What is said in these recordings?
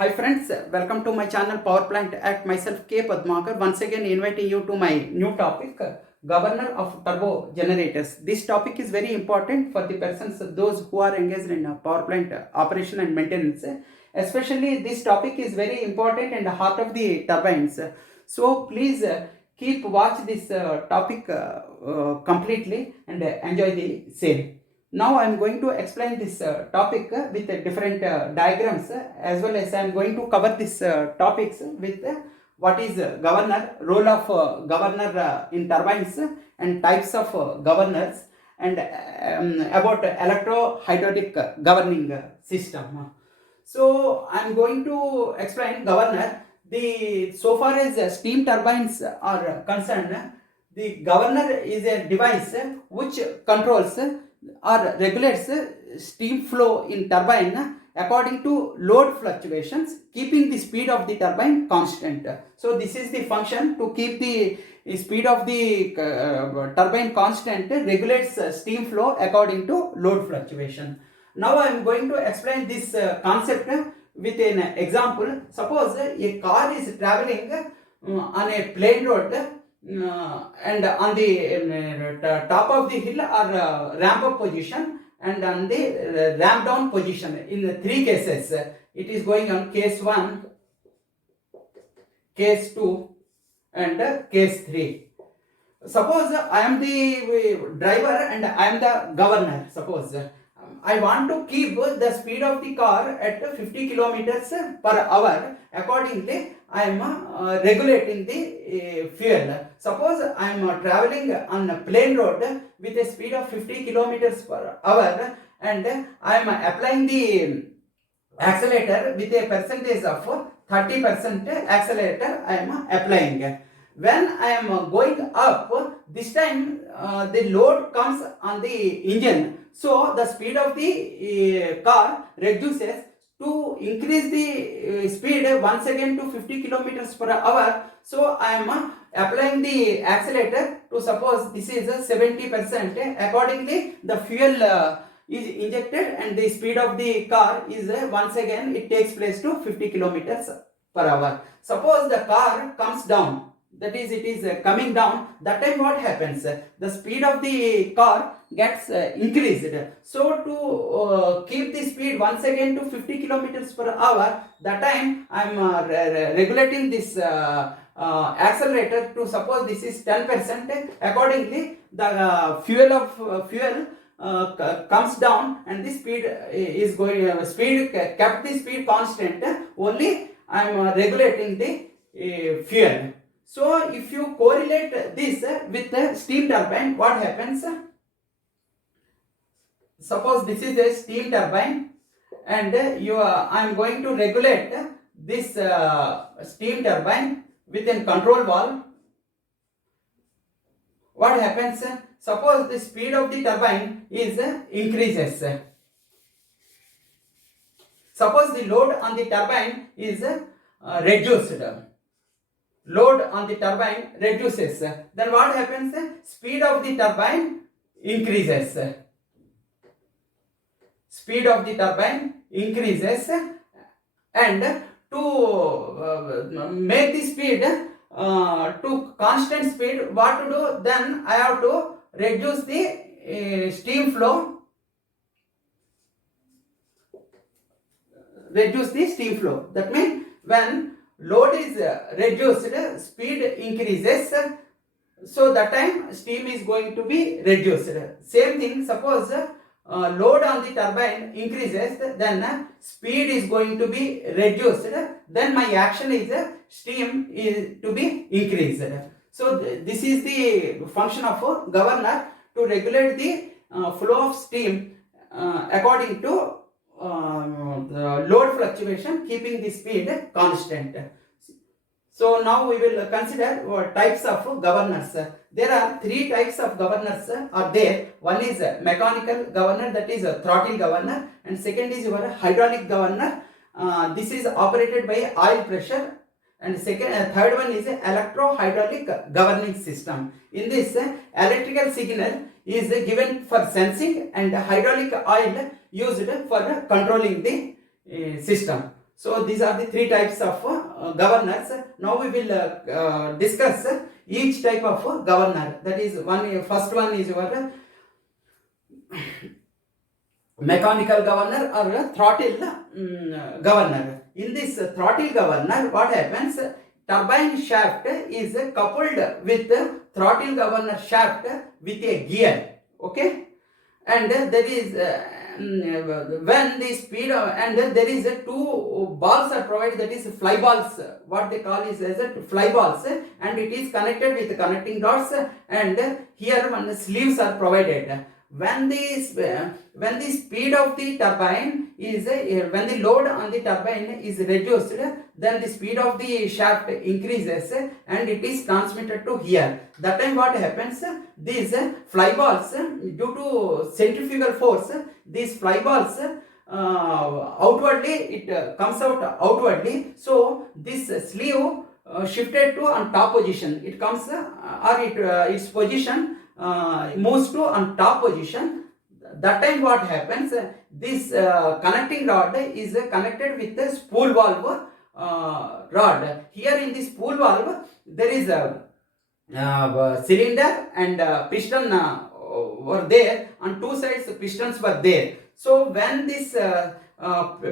Hi friends, welcome to my channel Power Plant Act. Myself K. Padmakar, once again inviting you to my new topic, Governor of Turbo Generators. This topic is very important for the persons, those who are engaged in power plant operation and maintenance. Especially this topic is very important in the heart of the turbines. So please keep watch this topic completely and enjoy the same. Now I am going to explain this topic with different diagrams, as well as I am going to cover this topics with what is governor, role of governor in turbines and types of governors, and about electro-hydraulic governing system. So I am going to explain governor. So far as steam turbines are concerned, the governor is a device which controls or regulates steam flow in turbine according to load fluctuations, keeping the speed of the turbine constant. So this is the function to keep the speed of the turbine constant, regulates steam flow according to load fluctuation. Now I am going to explain this concept with an example. Suppose a car is traveling on a plain road and on the top of the hill or ramp up position and on the ramp down position. In the three cases, it is going on case 1, case 2 and case 3. Suppose I am the driver and I am the governor. Suppose I want to keep the speed of the car at 50 kilometers per hour. Accordingly, I am regulating the fuel. Suppose I am traveling on a plain road with a speed of 50 kilometers per hour and I am applying the accelerator with a percentage of 30% accelerator I am applying. When I am going up, this time the load comes on the engine. So the speed of the car reduces. To increase the speed once again to 50 kilometers per hour, so I am applying the accelerator to suppose this is 70%. Accordingly, the fuel is injected and the speed of the car is once again it takes place to 50 kilometers per hour. Suppose the car comes down, that is it is coming down, that time what happens? The speed of the car gets increased. So to keep the speed once again to 50 kilometers per hour, that time I am regulating this accelerator to suppose this is 10%. Accordingly, the fuel comes down and the speed is going kept the speed constant. Only I am regulating the fuel. So if you correlate this with the steam turbine, what happens? Suppose this is a steam turbine and I am going to regulate this steam turbine with a control valve. What happens? Suppose the speed of the turbine is increases. Suppose the load on the turbine is reduced. Load on the turbine reduces. Then what happens? Speed of the turbine increases. Speed of the turbine increases, and to make the speed to constant speed, what to do? Then I have to reduce the steam flow. Reduce the steam flow. That means when load is reduced, speed increases. So that time steam is going to be reduced. Same thing, suppose load on the turbine increases, then speed is going to be reduced. Then my action is steam is to be increased. So this is the function of a governor, to regulate the flow of steam according to the load fluctuation, keeping the speed constant. So now we will consider types of governors. There are three types of governors are there. One is mechanical governor, that is a throttle governor, and second is your hydraulic governor. This is operated by oil pressure, and third one is electro-hydraulic governing system. In this, electrical signal is given for sensing and hydraulic oil used for controlling the system. So these are the three types of governors. Now we will discuss each type of governor. That is first one is your mechanical governor or throttle governor. In this throttle governor, what happens? Turbine shaft is coupled with throttle governor shaft with a gear. Okay, and there is when the speed and there is two balls are provided, that is fly balls, what they call is as a fly balls, and it is connected with connecting dots, and here one sleeves are provided. When the speed of the turbine is when the load on the turbine is reduced, then the speed of the shaft increases and it is transmitted to here. That time what happens? These fly balls, due to centrifugal force, these fly balls outwardly it comes out outwardly. So this sleeve shifted to on top position. It comes or its position moves to on top position. That time what happens? This connecting rod is connected with the spool valve rod. Here in this spool valve there is a cylinder and piston were there. On two sides pistons were there. So when this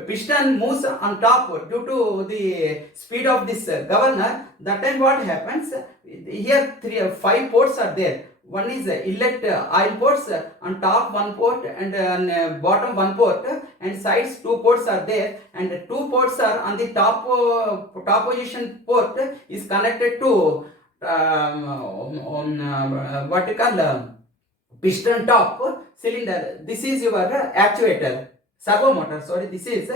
piston moves on top due to the speed of this governor, that time what happens? Here five ports are there. One is inlet oil ports, on top one port and on bottom one port, and sides two ports are there, and two ports are on the top position. Port is connected to what you call piston top cylinder. This is your actuator, servo motor. Sorry, this is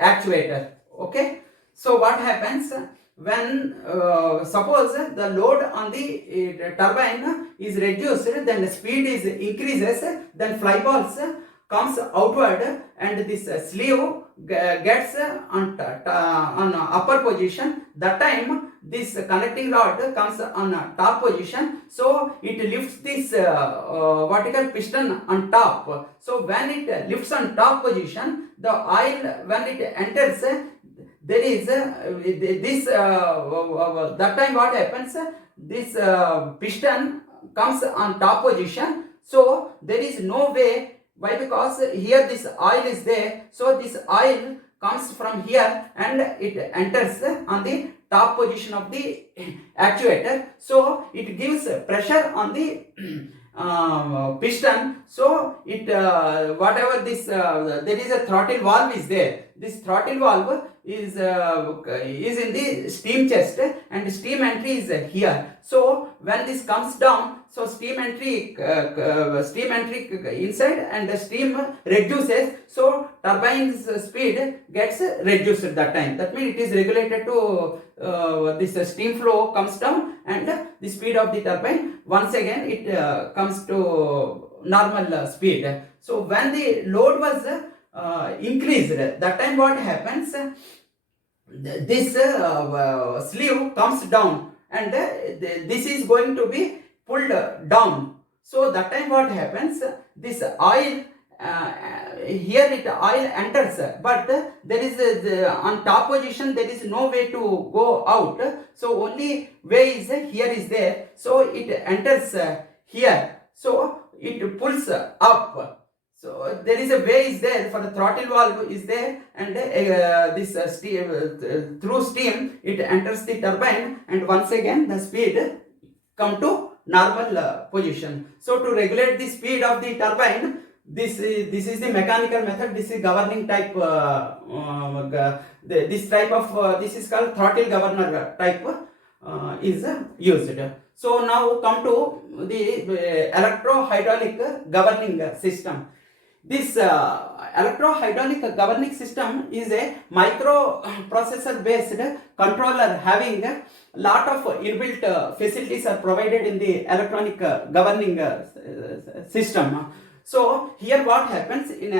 actuator. Okay. So what happens when suppose the load on the turbine is reduced, then the speed is increases, then fly balls comes outward and this sleeve gets on upper position. That time this connecting rod comes on top position, so it lifts this vertical piston on top. So when it lifts on top position, the oil, when it enters, there is this that time what happens? This piston comes on top position, so there is no way. Why? Because here this oil is there, so this oil comes from here and it enters on the top position of the actuator, so it gives pressure on the piston. So it whatever this there is a throttle valve is there. This throttle valve is in the steam chest and steam entry is here. So when this comes down, so steam entry inside and the steam reduces, so turbine's speed gets reduced at that time. That means it is regulated to this steam flow comes down and the speed of the turbine once again it comes to normal speed. So when the load was increased, that time what happens? This sleeve comes down and this is going to be pulled down. So that time what happens? This oil here it oil enters, but there is on top position there is no way to go out. So only way is here is there. So it enters here. So it pulls up. So there is a way is there for the throttle valve is there, and this steam through steam it enters the turbine, and once again the speed come to normal position. So to regulate the speed of the turbine, this is the mechanical method. This is governing type. This type of this is called throttle governor type is used. So now come to the electro-hydraulic governing system. This electro-hydraulic governing system is a microprocessor based controller having a lot of inbuilt facilities are provided in the electronic governing system. So here what happens in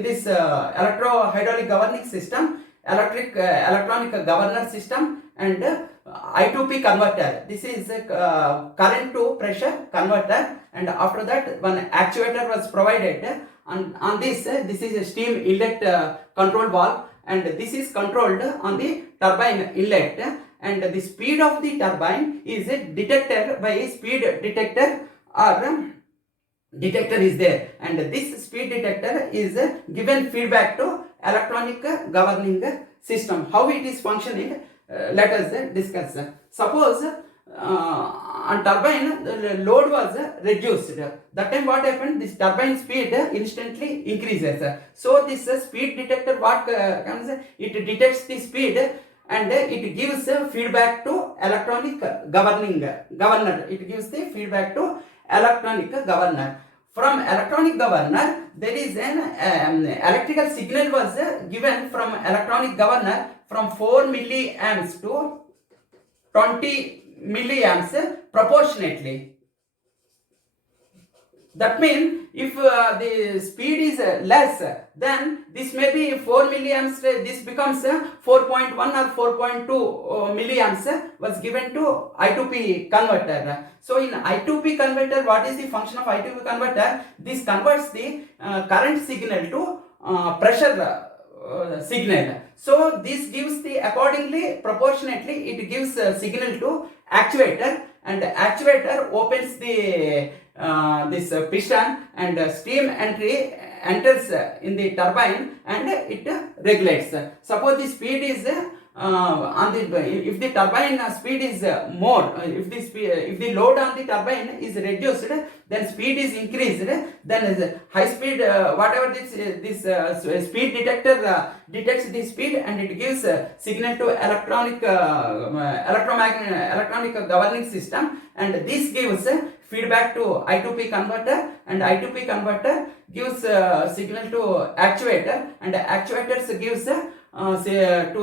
this electro-hydraulic governing system, electronic governor system and I2P converter. This is a current to pressure converter, and after that one actuator was provided on this, this is a steam inlet control valve, and this is controlled on the turbine inlet, and the speed of the turbine is detected by speed detector, or detector is there, and this speed detector is given feedback to electronic governing system. How it is functioning, let us discuss. Suppose on turbine the load was reduced. That time what happened, this turbine speed instantly increases. So this speed detector what comes, it detects the speed and it gives feedback to electronic governor. It gives the feedback to electronic governor. From electronic governor, there is an electrical signal was given from electronic governor from 4 milliamps to 20 milliamps proportionately. That means if the speed is less, then this may be 4 milliamps, this becomes 4.1 or 4.2 milliamps was given to I2P converter. So in I2P converter, what is the function of I2P converter? This converts the current signal to pressure signal. So this gives the accordingly, proportionately, it gives signal to actuator, and actuator opens the this piston, and steam entry enters in the turbine and it regulates. Suppose the speed is on the, if the turbine speed is more, if the load on the turbine is reduced, then speed is increased, then high speed, whatever this speed detector detects the speed and it gives signal to electronic electronic governing system, and this gives feedback to I2P converter, and I2P converter gives signal to actuator, and actuators gives to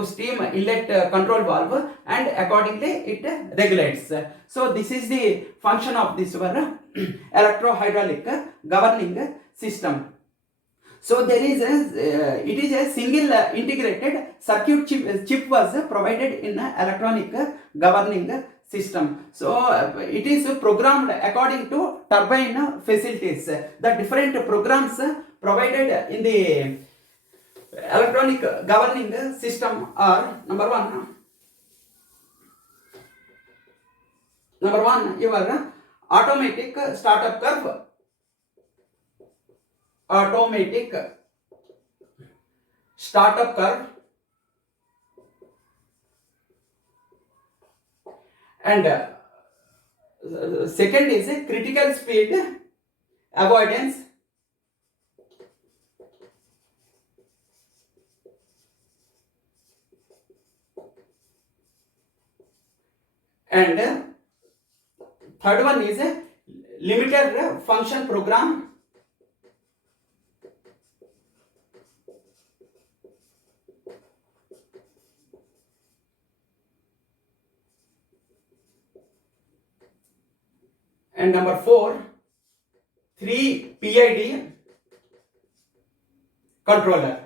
steam inlet control valve, and accordingly it regulates. So this is the function of this electro-hydraulic governing system. So there is it is a single integrated circuit chip was provided in electronic governing system. So it is programmed according to turbine facilities. The different programs provided in the electronic governing system are: number one, your automatic startup curve. Automatic startup curve, and second is critical speed avoidance, and third one is limited function program, and number 4, 3 PID controller.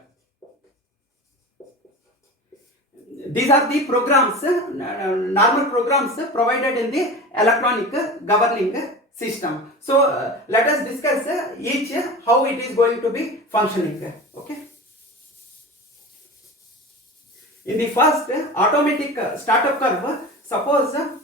These are the programs, normal programs provided in the electronic governing system. So let us discuss each how it is going to be functioning. Okay. In the first automatic startup curve, suppose a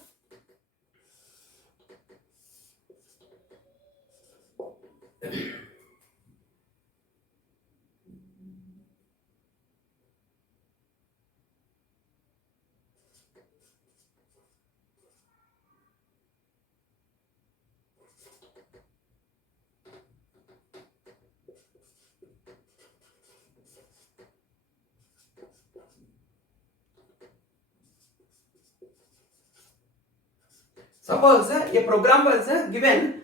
program was given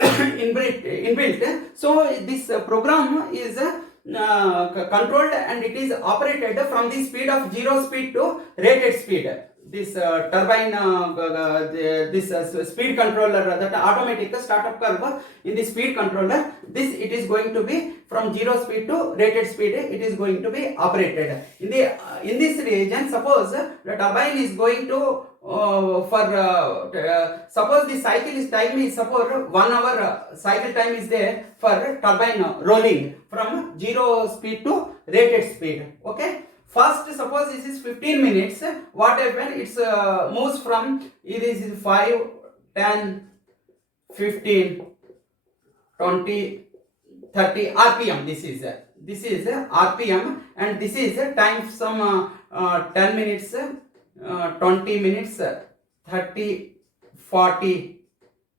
inbuilt. So this program is controlled and it is operated from the speed of 0 speed to rated speed. this turbine, this speed controller, that automatic startup curve in the speed controller, this it is going to be from 0 speed to rated speed, it is going to be operated. In this region, suppose the turbine is going to suppose the cycle time is, suppose 1 hour cycle time is there for turbine rolling from 0 speed to rated speed. Okay. First, suppose this is 15 minutes. What happens? It's moves from, it is 5, 10, 15, 20, 30 RPM. This is RPM, and this is time some 10 minutes, 20 minutes, 30, 40,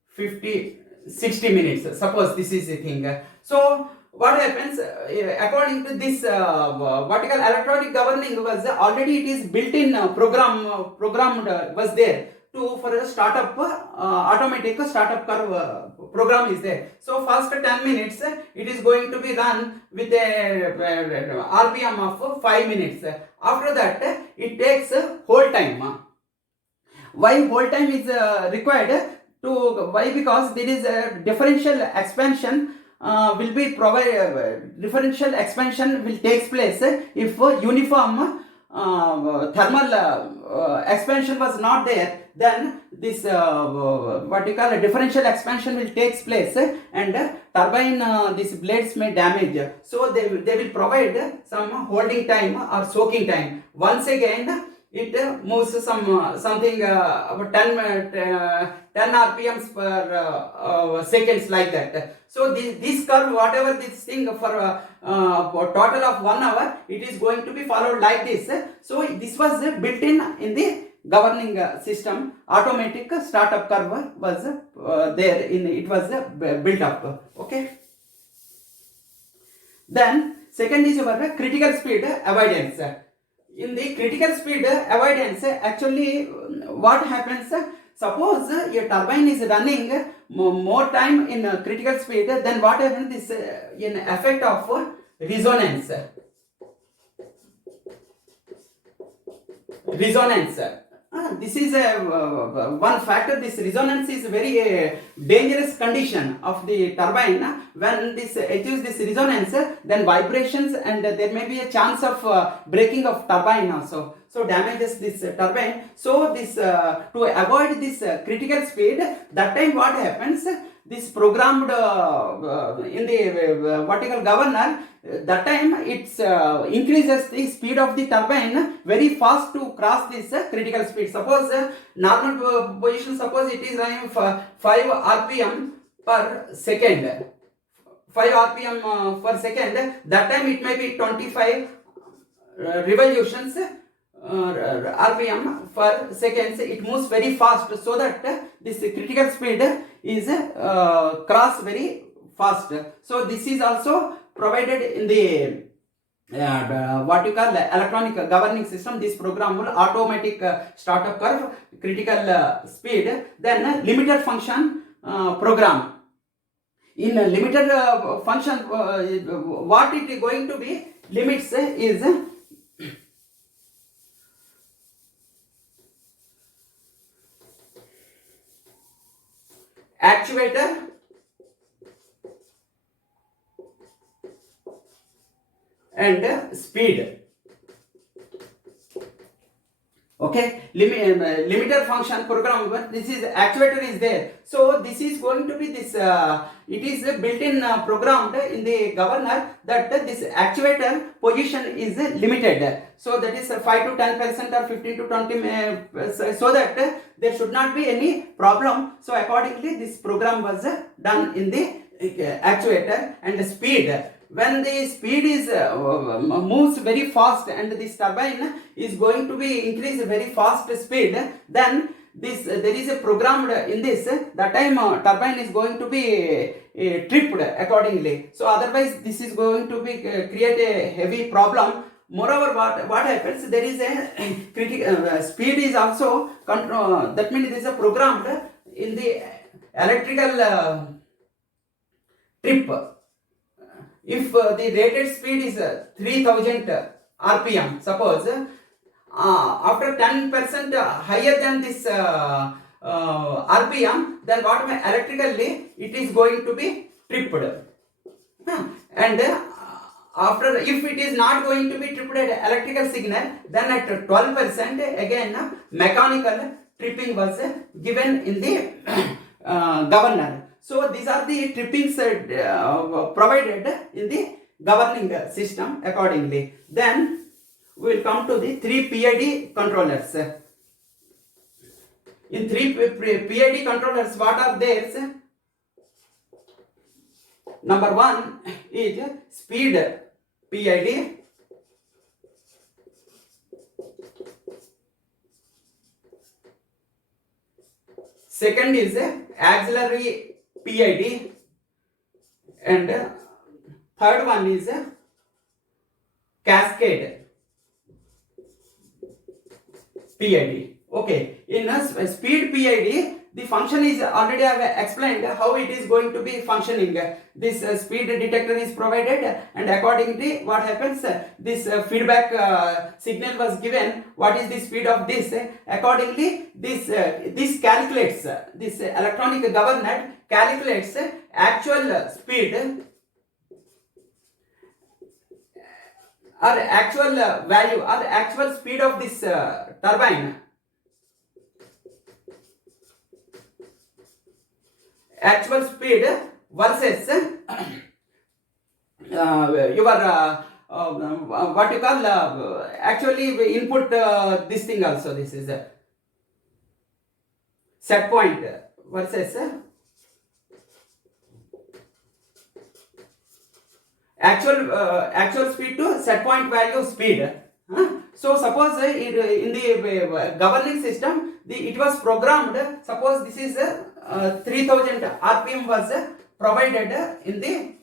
50, 60 minutes. Suppose this is the thing. So what happens, according to this vertical electronic governing was already, it is built in programmed was there to for a startup automatic startup curve program is there. So first 10 minutes it is going to be run with a RPM of 5 minutes. After that it takes whole time. Why whole time is required? Why? Because there is a differential expansion will be provided. Differential expansion will take place if uniform thermal expansion was not there. Then this what you call a differential expansion will take place, and turbine these blades may damage. So they will provide some holding time or soaking time. Once again it moves something about 10 RPMs per seconds, like that. So this curve, whatever this thing for total of 1 hour, it is going to be followed like this. So this was built in the governing system. Automatic startup curve was there in it was built up. Okay. Then second is your critical speed avoidance. In the critical speed avoidance, actually what happens, suppose your turbine is running more time in critical speed, then what happens, this in effect of resonance. This is one factor. This resonance is very dangerous condition of the turbine. When this achieves this resonance, then vibrations, and there may be a chance of breaking of turbine also. So damages this turbine. So this to avoid this critical speed, that time what happens? This programmed in the vertical governor, that time it's increases the speed of the turbine very fast to cross this critical speed. Suppose normal position, suppose it is running for 5 RPM per second. 5 RPM per second, that time it may be 25 revolutions RPM per seconds. It moves very fast, so that this critical speed is cross very fast. So this is also provided in the what you call electronic governing system. This program will automatic startup curve, critical speed. Then limiter function program. In limiter function, what it is going to be limits is actuator and speed. Okay, limiter function program, but this is actuator is there. So this is going to be this it is built in programmed in the governor that this actuator position is limited. So that is 5 to 10% or 15 to 20, so that there should not be any problem. So accordingly this program was done in the actuator. And speed, when the speed is moves very fast and this turbine is going to be increase very fast speed, then this there is a programmed in this, that time turbine is going to be tripped accordingly. So otherwise this is going to be create a heavy problem. Moreover, what happens, there is a critical speed is also control, that means there is a programmed in the electrical trip. If the rated speed is 3000 RPM, suppose after 10% higher than this RPM, then what may electrically it is going to be tripped. And after, if it is not going to be tripped at electrical signal, then at 12% again mechanical tripping was given in the governor. So these are the trippings provided in the governing system accordingly. Then we will come to the 3 PID controllers. In 3 PID controllers, what are theirs? Number 1 is speed PID. Second is auxiliary PID, and third one is cascade PID. Okay, in a speed PID, the function is already I have explained how it is going to be functioning. This speed detector is provided, and accordingly what happens, this feedback signal was given, what is the speed of this, accordingly this calculates, this electronic governor calculates actual speed or actual value or actual speed of this turbine, actual speed versus your what you call actually input this thing also. This is a set point versus actual speed to set point value speed. So suppose in the governing system, it was programmed. Suppose this is 3000 RPM was provided in the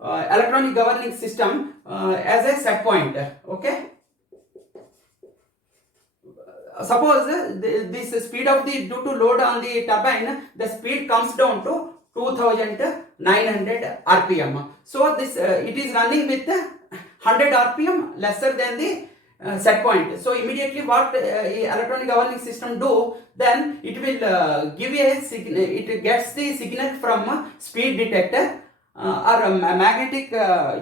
electronic governing system as a set point. Okay. Suppose this speed of the due to load on the turbine, the speed comes down to 2900 RPM. So this it is running with 100 RPM lesser than the set point. So immediately what electronic governing system do, then it will give a signal, it gets the signal from speed detector or a magnetic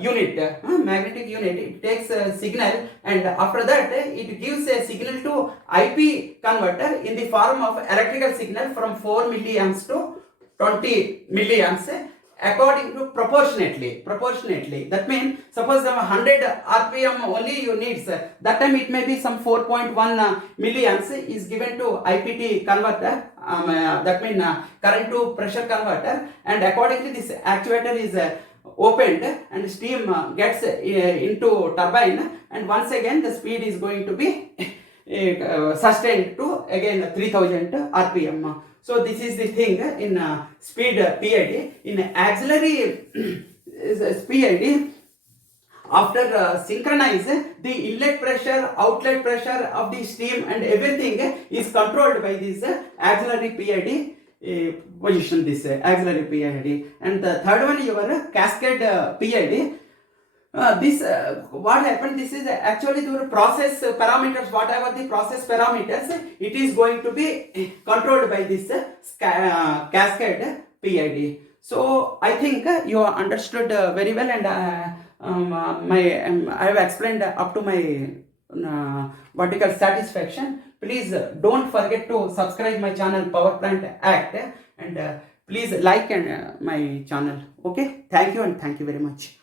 unit. Magnetic unit, it takes a signal, and after that it gives a signal to IP converter in the form of electrical signal from 4 milliamps to 20 milliamps according to proportionately. That means suppose 100 RPM only you need, that time it may be some 4.1 milliamps is given to IPT converter, that means current to pressure converter, and accordingly this actuator is opened and steam gets into turbine, and once again the speed is going to be sustained to again 3000 RPM. So this is the thing in speed PID. In auxiliary PID, after synchronize, the inlet pressure, outlet pressure of the steam and everything is controlled by this auxiliary PID position, this auxiliary PID. And the third one, your cascade PID. This what happened, this is actually the process parameters, whatever the process parameters, it is going to be controlled by this cascade PID. So I think you understood very well, and I have explained up to my vertical satisfaction. Please don't forget to subscribe my channel Power Plant Act, and please like my channel. Okay, thank you, and thank you very much.